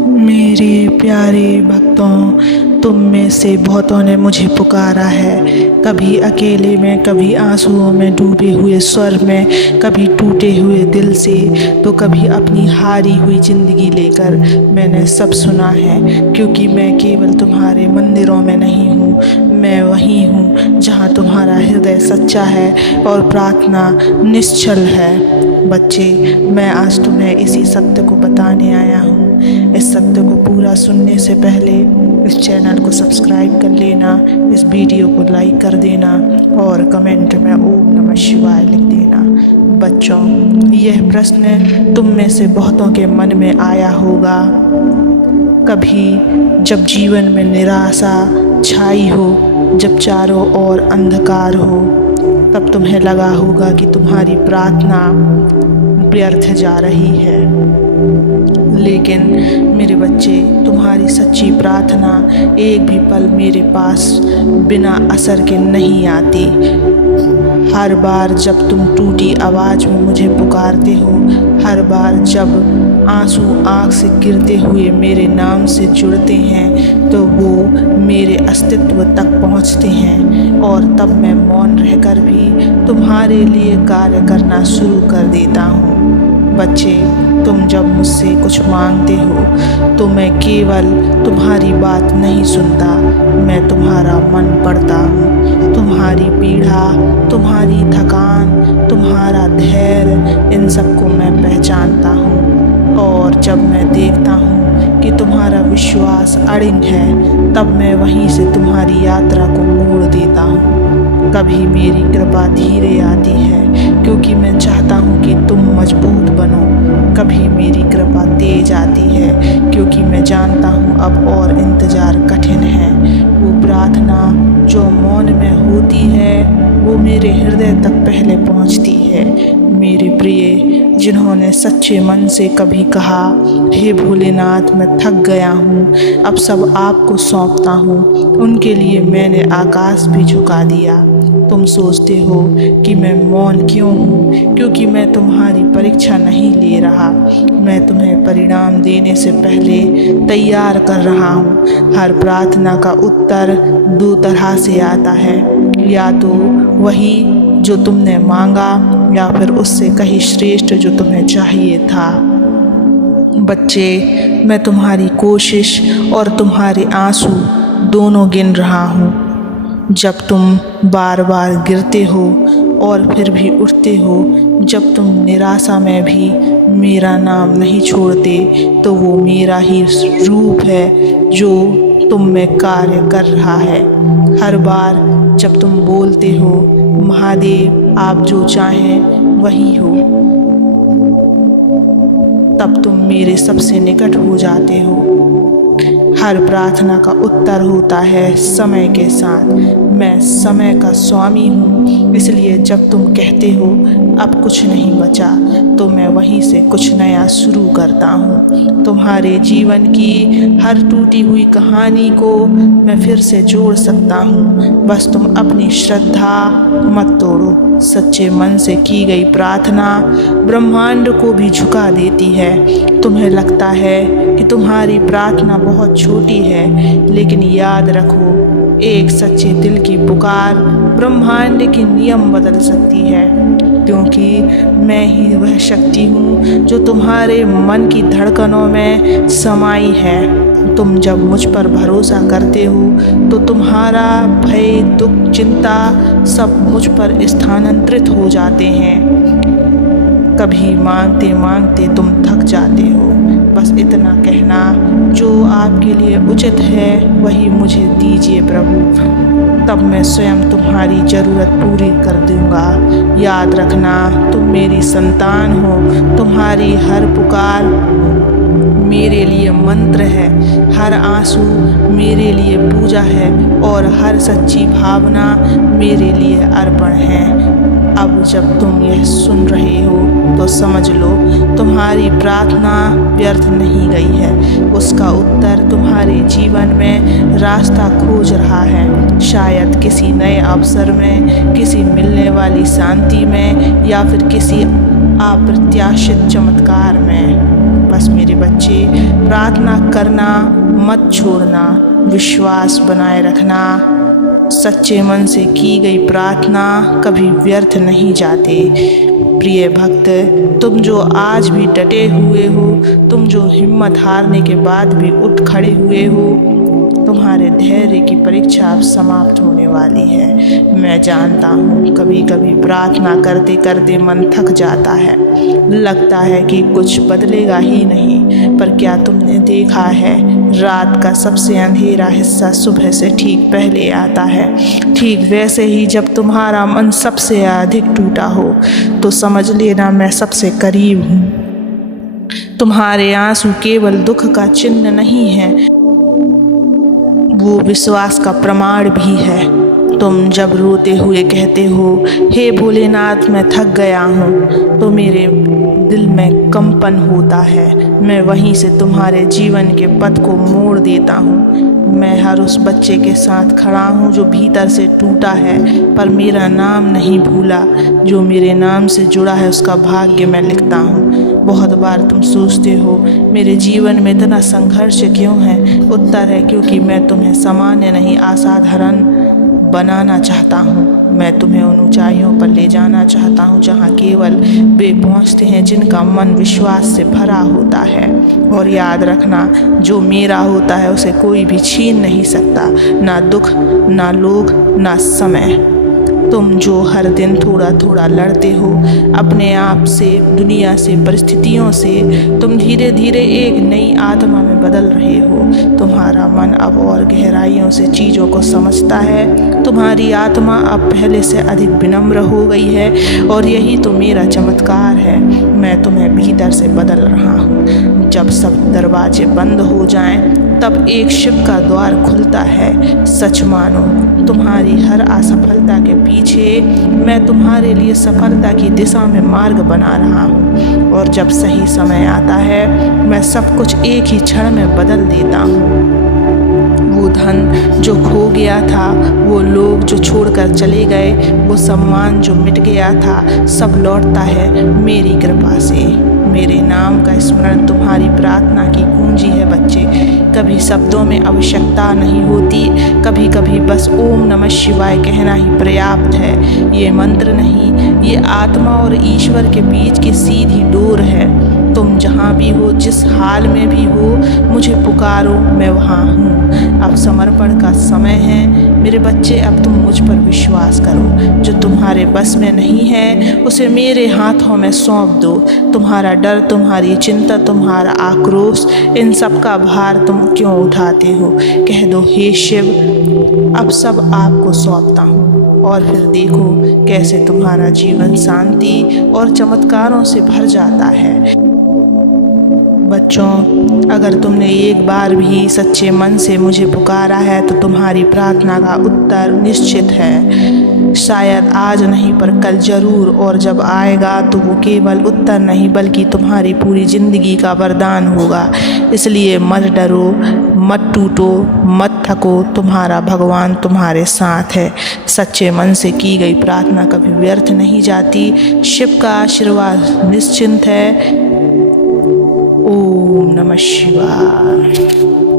मेरे प्यारे भक्तों, तुम में से बहुतों ने मुझे पुकारा है। कभी अकेले में, कभी आंसुओं में डूबे हुए स्वर में, कभी टूटे हुए दिल से, तो कभी अपनी हारी हुई ज़िंदगी लेकर। मैंने सब सुना है, क्योंकि मैं केवल तुम्हारे मंदिरों में नहीं हूँ, मैं वहीं हूँ जहाँ तुम्हारा हृदय सच्चा है और प्रार्थना निश्चल है। बच्चे, मैं आज तुम्हें इसी सत्य को बताने आया हूँ। इस सत्य को पूरा सुनने से पहले इस चैनल को सब्सक्राइब कर लेना, इस वीडियो को लाइक कर देना और कमेंट में ओम नमः शिवाय लिख देना। बच्चों, यह प्रश्न तुम में से बहुतों के मन में आया होगा। कभी जब जीवन में निराशा छाई हो, जब चारों ओर अंधकार हो, तब तुम्हें लगा होगा कि तुम्हारी प्रार्थना व्यर्थ जा रही है। लेकिन मेरे बच्चे, तुम्हारी सच्ची प्रार्थना एक भी पल मेरे पास बिना असर के नहीं आती। हर बार जब तुम टूटी आवाज़ में मुझे पुकारते हो, हर बार जब आंसू आँख से गिरते हुए मेरे नाम से जुड़ते हैं, तो वो मेरे अस्तित्व तक पहुँचते हैं और तब मैं मौन रहकर भी तुम्हारे लिए कार्य करना शुरू कर देता हूँ। बच्चे, तुम जब मुझसे कुछ मांगते हो तो मैं केवल तुम्हारी बात नहीं सुनता, मैं तुम्हारा मन पढ़ता हूँ। तुम्हारी पीड़ा, तुम्हारी थकान, तुम्हारा धैर्य, इन सबको मैं पहचानता हूँ। और जब मैं देखता हूँ कि तुम्हारा विश्वास अड़िग है, तब मैं वहीं से तुम्हारी यात्रा को मोड़ देता हूँ। कभी मेरी कृपा धीरे आती है, क्योंकि मैं चाहता हूँ कि तुम मजबूत बनो। कभी मेरी कृपा तेज आती है, क्योंकि मैं जानता हूँ अब और इंतज़ार कठिन है। वो प्रार्थना जो मौन में होती है, वो मेरे हृदय तक पहले पहुँचती है। मेरे प्रिय, जिन्होंने सच्चे मन से कभी कहा, हे भोलेनाथ मैं थक गया हूँ, अब सब आपको सौंपता हूँ, उनके लिए मैंने आकाश भी झुका दिया। तुम सोचते हो कि मैं मौन क्यों हूँ, क्योंकि मैं तुम्हारी परीक्षा नहीं ले रहा, मैं तुम्हें परिणाम देने से पहले तैयार कर रहा हूँ। हर प्रार्थना का उत्तर दो तरह से आता है, या तो वही जो तुमने मांगा, या फिर उससे कहीं श्रेष्ठ जो तुम्हें चाहिए था। बच्चे, मैं तुम्हारी कोशिश और तुम्हारे आंसू दोनों गिन रहा हूँ। जब तुम बार बार गिरते हो और फिर भी उठते हो, जब तुम निराशा में भी मेरा नाम नहीं छोड़ते, तो वो मेरा ही रूप है जो तुम में कार्य कर रहा है। हर बार जब तुम बोलते हो, महादेव आप जो चाहें वही हो, तब तुम मेरे सबसे निकट हो जाते हो। हर प्रार्थना का उत्तर होता है समय के साथ। मैं समय का स्वामी हूँ, इसलिए जब तुम कहते हो अब कुछ नहीं बचा, तो मैं वहीं से कुछ नया शुरू करता हूँ। तुम्हारे जीवन की हर टूटी हुई कहानी को मैं फिर से जोड़ सकता हूँ, बस तुम अपनी श्रद्धा मत तोड़ो। सच्चे मन से की गई प्रार्थना ब्रह्मांड को भी झुका देती है। तुम्हें लगता है कि तुम्हारी प्रार्थना बहुत छोटी है, लेकिन याद रखो, एक सच्चे दिल की पुकार ब्रह्मांड के नियम बदल सकती है, क्योंकि मैं ही वह शक्ति हूँ जो तुम्हारे मन की धड़कनों में समाई है। तुम जब मुझ पर भरोसा करते हो, तो तुम्हारा भय, दुख, चिंता सब मुझ पर स्थानांतरित हो जाते हैं। कभी मांगते मांगते तुम थक जाते हो, बस इतना कहना, जो आपके लिए उचित है वही मुझे दीजिए प्रभु, तब मैं स्वयं तुम्हारी ज़रूरत पूरी कर दूंगा। याद रखना, तुम मेरी संतान हो, तुम्हारी हर पुकार मेरे लिए मंत्र है, हर आंसू मेरे लिए पूजा है और हर सच्ची भावना मेरे लिए अर्पण है। अब जब तुम यह सुन रहे हो, तो समझ लो तुम्हारी प्रार्थना व्यर्थ नहीं गई है, उसका उत्तर तुम्हारे जीवन में रास्ता खोज रहा है। शायद किसी नए अवसर में, किसी मिलने वाली शांति में, या फिर किसी अप्रत्याशित चमत्कार में। बस मेरे बच्चे, प्रार्थना करना मत छोड़ना, विश्वास बनाए रखना। सच्चे मन से की गई प्रार्थना कभी व्यर्थ नहीं जाते। प्रिय भक्त, तुम जो आज भी डटे हुए हो, तुम जो हिम्मत हारने के बाद भी उठ खड़े हुए हो, तुम्हारे धैर्य की परीक्षा अब समाप्त होने वाली है। मैं जानता हूँ कभी कभी प्रार्थना करते करते मन थक जाता है, लगता है कि कुछ बदलेगा ही नहीं, पर क्या तुमने देखा है, रात का सबसे अंधेरा हिस्सा सुबह से ठीक पहले आता है। ठीक वैसे ही जब तुम्हारा मन सबसे अधिक टूटा हो तो समझ लेना मैं सबसे करीब हूँ। तुम्हारे आंसू केवल दुख का चिन्ह नहीं है, वो विश्वास का प्रमाण भी है। तुम जब रोते हुए कहते हो, हे भोलेनाथ मैं थक गया हूँ, तो मेरे दिल में कंपन होता है। मैं वहीं से तुम्हारे जीवन के पथ को मोड़ देता हूँ। मैं हर उस बच्चे के साथ खड़ा हूँ जो भीतर से टूटा है पर मेरा नाम नहीं भूला। जो मेरे नाम से जुड़ा है उसका भाग्य मैं लिखता हूँ। बहुत बार तुम सोचते हो मेरे जीवन में इतना संघर्ष क्यों है। उत्तर है क्योंकि मैं तुम्हें सामान्य नहीं असाधारण बनाना चाहता हूँ। मैं तुम्हें उन ऊंचाइयों पर ले जाना चाहता हूँ जहाँ केवल वे पहुँचते हैं जिनका मन विश्वास से भरा होता है। और याद रखना, जो मेरा होता है उसे कोई भी छीन नहीं सकता, ना दुख, ना लोग, ना समय। तुम जो हर दिन थोड़ा थोड़ा लड़ते हो अपने आप से, दुनिया से, परिस्थितियों से, तुम धीरे धीरे एक नई आत्मा में बदल रहे हो। तुम्हारा मन अब और गहराइयों से चीज़ों को समझता है। तुम्हारी आत्मा अब पहले से अधिक विनम्र हो गई है और यही तो मेरा चमत्कार है। मैं तुम्हें भीतर से बदल रहा हूँ। जब सब दरवाजे बंद हो जाएं, तब एक शिव का द्वार खुलता है। सच मानो, तुम्हारी हर असफलता के पीछे मैं तुम्हारे लिए सफलता की दिशा में मार्ग बना रहा हूँ। और जब सही समय आता है, मैं सब कुछ एक ही क्षण में बदल देता हूँ। वो धन जो खो गया था, वो लोग जो छोड़कर चले गए, वो सम्मान जो मिट गया था, सब लौटता है मेरी कृपा से। मेरे नाम का स्मरण तुम्हारी प्रार्थना की कुंजी है बच्चे। कभी शब्दों में आवश्यकता नहीं होती, कभी कभी बस ओम नमः शिवाय कहना ही पर्याप्त है। ये मंत्र नहीं, ये आत्मा और ईश्वर के बीच की सीधी डोर है। तुम जहाँ भी हो, जिस हाल में भी हो, मुझे पुकारो, मैं वहाँ हूँ। अब समर्पण का समय है मेरे बच्चे। अब तुम मुझ पर विश्वास करो। जो तुम्हारे बस में नहीं है उसे मेरे हाथों में सौंप दो। तुम्हारा डर, तुम्हारी चिंता, तुम्हारा आक्रोश, इन सब का भार तुम क्यों उठाते हो। कह दो, हे शिव, अब सब आपको सौंपता हूँ। और फिर देखो कैसे तुम्हारा जीवन शांति और चमत्कारों से भर जाता है। बच्चों, अगर तुमने एक बार भी सच्चे मन से मुझे पुकारा है तो तुम्हारी प्रार्थना का उत्तर निश्चित है। शायद आज नहीं पर कल जरूर, और जब आएगा तो वो केवल उत्तर नहीं बल्कि तुम्हारी पूरी जिंदगी का वरदान होगा। इसलिए मत डरो, मत टूटो, मत थको। तुम्हारा भगवान तुम्हारे साथ है। सच्चे मन से की गई प्रार्थना कभी व्यर्थ नहीं जाती। शिव का आशीर्वाद निश्चिंत है। ओम नमः शिवाय।